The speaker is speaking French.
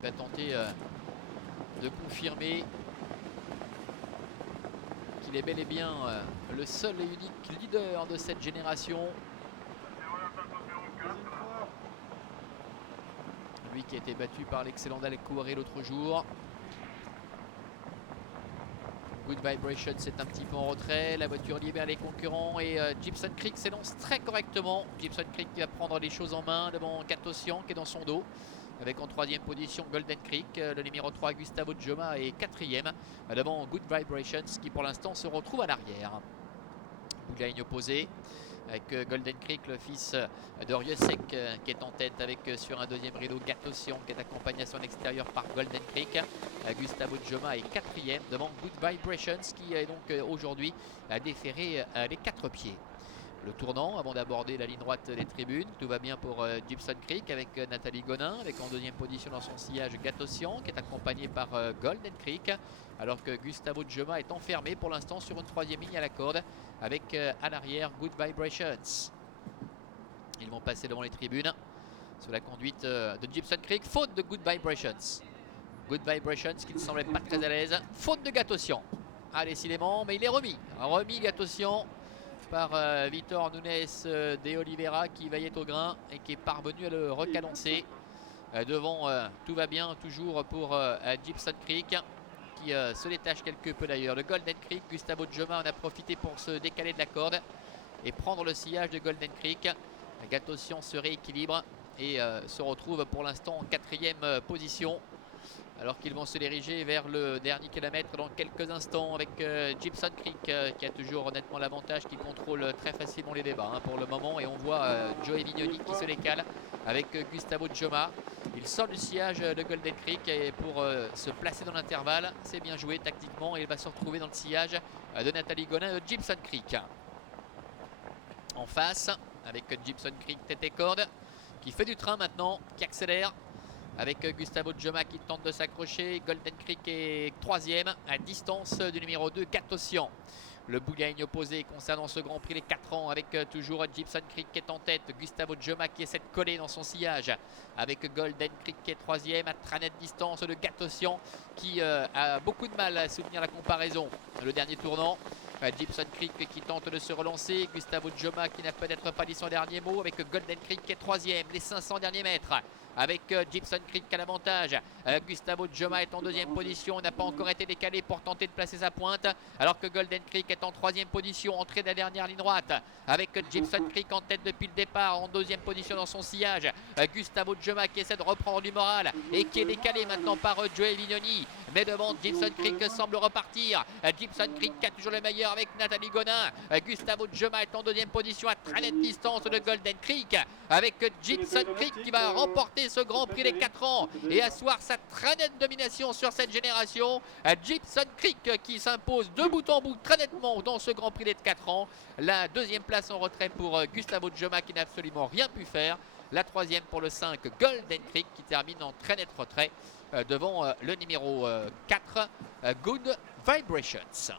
Il va tenter de confirmer qu'il est bel et bien le seul et unique leader de cette génération. Lui qui a été battu par l'excellent Dale Kouaré l'autre jour. Good Vibration, c'est un petit peu en retrait. La voiture libère les concurrents et Gibson Creek s'élance très correctement. Gibson Creek qui va prendre les choses en main devant Gatosian qui est dans son dos. Avec en troisième position Golden Creek. Le numéro 3 Gustavo Joma est quatrième devant Good Vibrations qui pour l'instant se retrouve à l'arrière. Boudlagne opposé avec Golden Creek, le fils de Rieussec qui est en tête avec sur un deuxième rideau Gatosian qui est accompagné à son extérieur par Golden Creek. Gustavo Joma est quatrième devant Good Vibrations qui est donc aujourd'hui déféré les 4 pieds. Le tournant avant d'aborder la ligne droite des tribunes. Tout va bien pour Gibson Creek avec Nathalie Gonin, avec en deuxième position dans son sillage Gatosian qui est accompagné par Golden Creek, alors que Gustavo Joma est enfermé pour l'instant sur une troisième ligne à la corde avec à l'arrière Good Vibrations. Ils vont passer devant les tribunes sous la conduite de Gibson Creek. Faute de Good Vibrations. Good Vibrations qui ne semblait pas très à l'aise. Faute de Gatosian. Ah, décidément, mais il est remis. Remis Gatosian par Vitor Nunes de Oliveira qui veillait au grain et qui est parvenu à le recalencer. Devant, tout va bien toujours pour Gibson Creek qui se détache quelque peu d'ailleurs. Le Golden Creek, Gustavo Joma en a profité pour se décaler de la corde et prendre le sillage de Golden Creek. Gatosian se rééquilibre et se retrouve pour l'instant en quatrième position. Alors qu'ils vont se diriger vers le dernier kilomètre dans quelques instants avec Gibson Creek qui a toujours honnêtement l'avantage, qui contrôle très facilement les débats pour le moment. Et on voit Joey Vignoni qui se décale avec Gustavo Joma. Il sort du sillage de Golden Creek et pour se placer dans l'intervalle. C'est bien joué tactiquement et il va se retrouver dans le sillage de Nathalie Gonin de Gibson Creek. En face avec Gibson Creek tête et corde qui fait du train maintenant, qui accélère. Avec Gustavo Joma qui tente de s'accrocher. Golden Creek est troisième à distance du numéro 2 Gatosian. Le Bougaigne opposé concernant ce Grand Prix les 4 ans avec toujours Gibson Creek qui est en tête. Gustavo Joma qui essaie de coller dans son sillage avec Golden Creek qui est troisième à très nette distance de Gatosian qui a beaucoup de mal à soutenir la comparaison. Le dernier tournant. Gibson Creek qui tente de se relancer. Gustavo Joma qui n'a peut-être pas dit son dernier mot avec Golden Creek qui est troisième. Les 500 derniers mètres avec Gibson Creek à l'avantage. Gustavo Joma est en deuxième position. N'a pas encore été décalé pour tenter de placer sa pointe. Alors que Golden Creek est en troisième position. Entrée de la dernière ligne droite avec Gibson Creek en tête depuis le départ. En deuxième position dans son sillage. Gustavo Joma qui essaie de reprendre du moral et qui est décalé maintenant par Joey Vignoni. Mais devant Gibson Creek semble repartir. Gibson Creek qui a toujours le meilleur avec Nathalie Gonin. Gustavo Joma est en deuxième position à très nette distance de Golden Creek avec Gibson Creek qui va remporter ce Grand Prix des 4 ans et asseoir sa très nette domination sur cette génération. Gibson Creek qui s'impose de bout en bout très nettement dans ce Grand Prix des 4 ans. La deuxième place en retrait pour Gustavo Joma qui n'a absolument rien pu faire. La troisième pour le 5 Golden Creek qui termine en très net retrait devant le numéro 4 Good Vibrations.